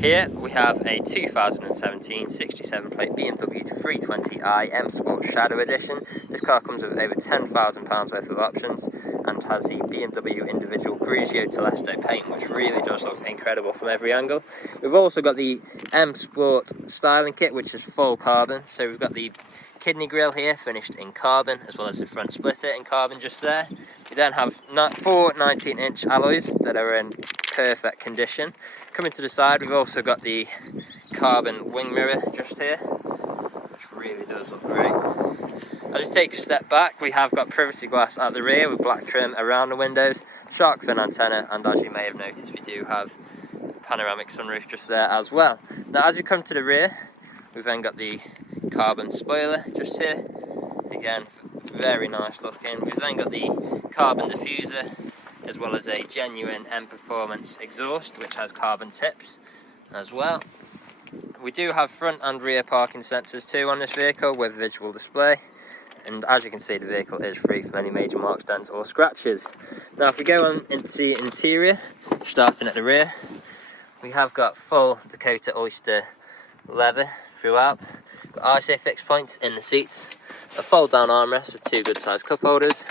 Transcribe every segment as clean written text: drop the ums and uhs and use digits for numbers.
Here we have a 2017 67 plate BMW 320i M Sport Shadow Edition. This car comes with over £10,000 worth of options and has the BMW individual Grigio Telesto paint, which really does look incredible from every angle. We've also got the M Sport styling kit, which is full carbon. So we've got the kidney grille here finished in carbon, as well as the front splitter in carbon just there. We then have 4 19-inch alloys that are in perfect condition. Coming to the side, we've also got the carbon wing mirror just here, which really does look great. As we take a step back, we have got privacy glass at the rear with black trim around the windows, shark fin antenna, and as you may have noticed, we do have a panoramic sunroof just there as well. Now as we come to the rear, we've then got the carbon spoiler just here, again very nice looking. We've then got the carbon diffuser, as well as a genuine M Performance exhaust which has carbon tips as well. We do have front and rear parking sensors too on this vehicle with visual display, and as you can see the vehicle is free from any major marks, dents or scratches. Now if we go on into the interior, starting at the rear, we have got full Dakota Oyster leather throughout, got RCA fixed points in the seats, a fold down armrest with 2 good sized cup holders.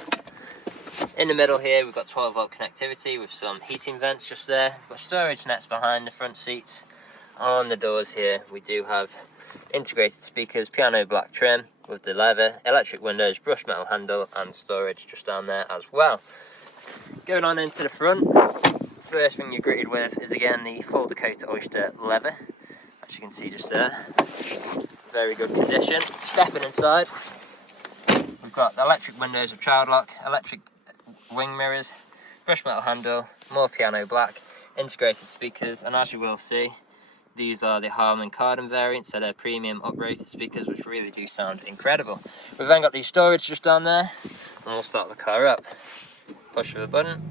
In the middle here we've got 12 volt connectivity with some heating vents just there. We've got storage nets behind the front seats. On the doors here we do have integrated speakers, piano black trim with the leather, electric windows, brushed metal handle and storage just down there as well. Going on into the front, first thing you're greeted with is again the full Dakota Oyster leather, as you can see just there. Very good condition. Stepping inside, we've got the electric windows with child lock, electric wing mirrors, brushed metal handle, more piano black, integrated speakers, and as you will see, these are the Harman Kardon variants, so they're premium uprated speakers which really do sound incredible. We've then got the storage just down there, and we'll start the car up. Push of a button.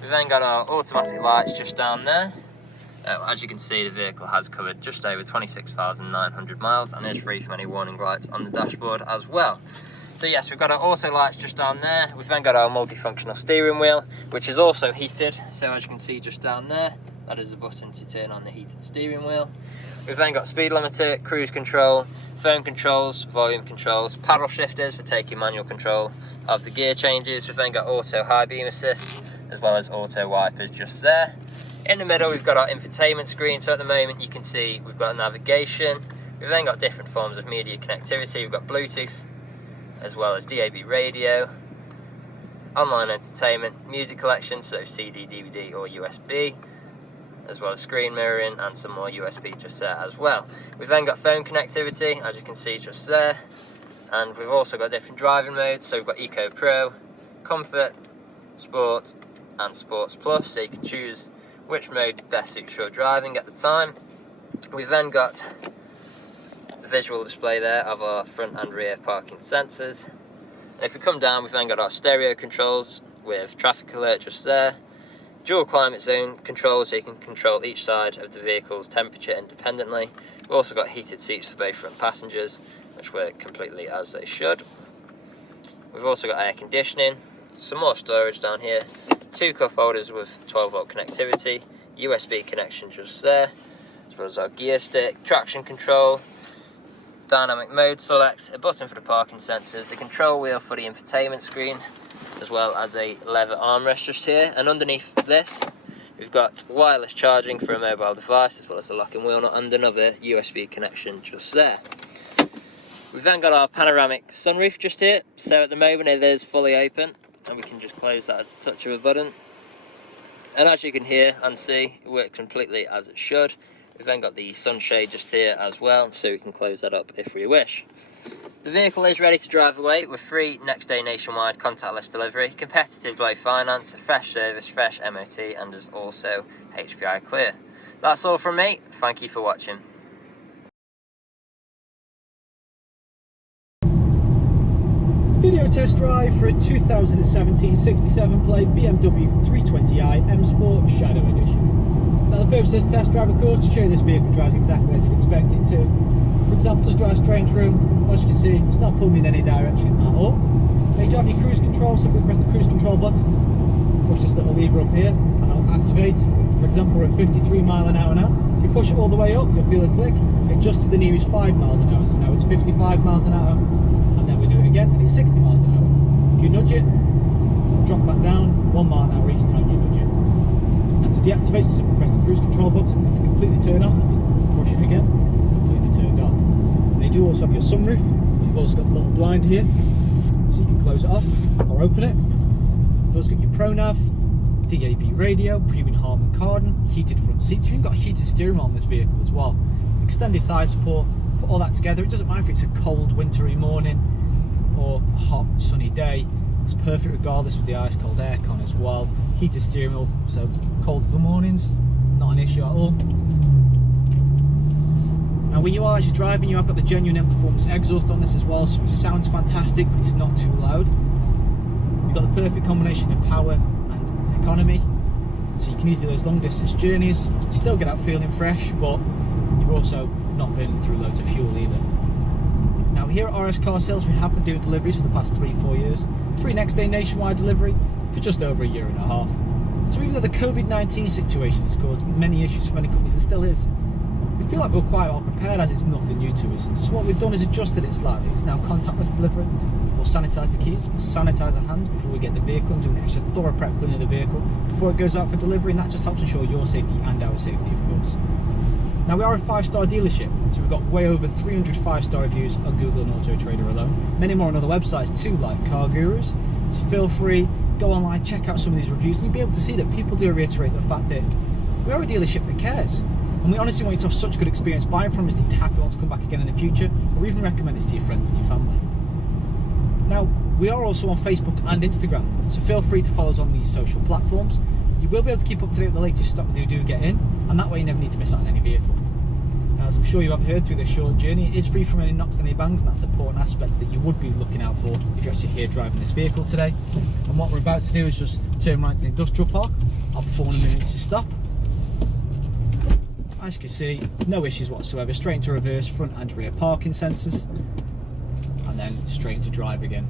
We've then got our automatic lights just down there. As you can see, the vehicle has covered just over 26,900 miles and is free from any warning lights on the dashboard as well. So yes, we've got our auto lights just down there. We've then got our multifunctional steering wheel, which is also heated. So as you can see just down there, that is a button to turn on the heated steering wheel. We've then got speed limiter, cruise control, phone controls, volume controls, paddle shifters for taking manual control of the gear changes. We've then got auto high beam assist, as well as auto wipers just there. In the middle, we've got our infotainment screen. So at the moment, you can see we've got navigation. We've then got different forms of media connectivity. We've got Bluetooth, as well as DAB radio, online entertainment, music collection, so CD, DVD or USB, as well as screen mirroring and some more USB just there as well. We've then got phone connectivity, as you can see just there, and we've also got different driving modes. So we've got Eco Pro, Comfort, Sport and Sports Plus, so you can choose which mode best suits your driving at the time. We've then got the visual display there of our front and rear parking sensors. And if we come down, we've then got our stereo controls with traffic alert just there, dual climate zone controls, so you can control each side of the vehicle's temperature independently. We've also got heated seats for both front passengers, which work completely as they should. We've also got air conditioning, some more storage down here, 2 cup holders with 12 volt connectivity, USB connection just there, as well as our gear stick, traction control, dynamic mode select, a button for the parking sensors, a control wheel for the infotainment screen, as well as a leather armrest just here. And underneath this, we've got wireless charging for a mobile device, as well as the locking wheel nut and another USB connection just there. We've then got our panoramic sunroof just here. So at the moment it is fully open, and we can just close that at a touch of a button. And as you can hear and see, it works completely as it should. We've then got the sunshade just here as well, so we can close that up if we wish. The vehicle is ready to drive away with free next day nationwide contactless delivery, competitive low finance, a fresh service, fresh MOT, and is also HPI clear. That's all from me. Thank you for watching. Video test drive for a 2017 67 plate BMW 320i M Sport Shadow Edition. Now the purpose of this test drive, of course, to show you this vehicle drives exactly as you'd expect it to. For example, just drive straight through. As you can see, it's not pulling me in any direction at all. Now you do have your cruise control, so we press the cruise control button. push this little lever up here and it'll activate. For example, we're at 53 mile an hour now. If you push it all the way up, you'll feel a click. It adjusts to the nearest 5 miles an hour. So now it's 55 miles an hour, and then we do it again, and it's 60 miles an hour. If you nudge it, drop back down 1 mile an hour each time you nudge it. And to deactivate, you simply press the cruise control button to completely turn off. Push it again, completely turned off. And they do also have your sunroof. You've also got a little blind here, so you can close it off or open it. You've also got your Pro Nav, DAB radio, premium Harman Kardon, heated front seats. You've got heated steering wheel on this vehicle as well. Extended thigh support. Put all that together. It doesn't matter if it's a cold, wintry morning or a hot, sunny day. It's perfect regardless with the ice cold aircon as well. Heated steering wheel, so cold for mornings, not an issue at all. Now when you are actually driving, you have got the genuine M Performance exhaust on this as well, so it sounds fantastic, but it's not too loud. You've got the perfect combination of power and economy, so you can easily do those long distance journeys, still get out feeling fresh, but you're also not burning through loads of fuel either. Now here at RS Car Sales, we have been doing deliveries for the past 3-4 years. Free next day nationwide delivery for just over a year and a half. So even though the COVID-19 situation has caused many issues for many companies, it still is, we feel like we're quite well prepared as it's nothing new to us. So what we've done is adjusted it slightly. It's now contactless delivery. We'll sanitise the keys, we'll sanitise our hands before we get in the vehicle and do an extra thorough prep cleaning of the vehicle before it goes out for delivery, and that just helps ensure your safety and our safety, of course. Now we are a 5-star dealership, so we've got way over 300 5-star reviews on Google and Auto Trader alone. Many more on other websites too, like Car Gurus. So feel free, go online, check out some of these reviews, and you'll be able to see that people do reiterate the fact that we are a dealership that cares. And we honestly want you to have such good experience buying from us that you'd happily want to come back again in the future, or even recommend us to your friends and your family. Now, we are also on Facebook and Instagram, so feel free to follow us on these social platforms. You will be able to keep up to date with the latest stock we do get in, and that way you never need to miss out on any vehicle. Now, as I'm sure you have heard through this short journey, it is free from any knocks and any bangs, and that's an important aspect that you would be looking out for if you're actually here driving this vehicle today. And what we're about to do is just turn right to the industrial park. I'll perform an emergency stop. As you can see, no issues whatsoever. Straight into reverse, front and rear parking sensors, and then straight into drive again.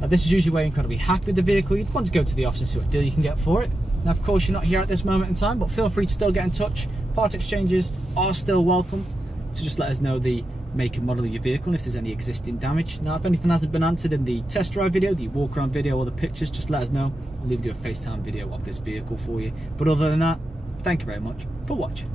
Now this is usually where you're incredibly happy with the vehicle. You'd want to go to the office and see what deal you can get for it. Now of course you're not here at this moment in time, but feel free to still get in touch. Part exchanges are still welcome, so just let us know the make and model of your vehicle and if there's any existing damage. Now if anything hasn't been answered in the test drive video, the walk around video or the pictures, just let us know. We'll even do a FaceTime video of this vehicle for you. But other than that, thank you very much for watching.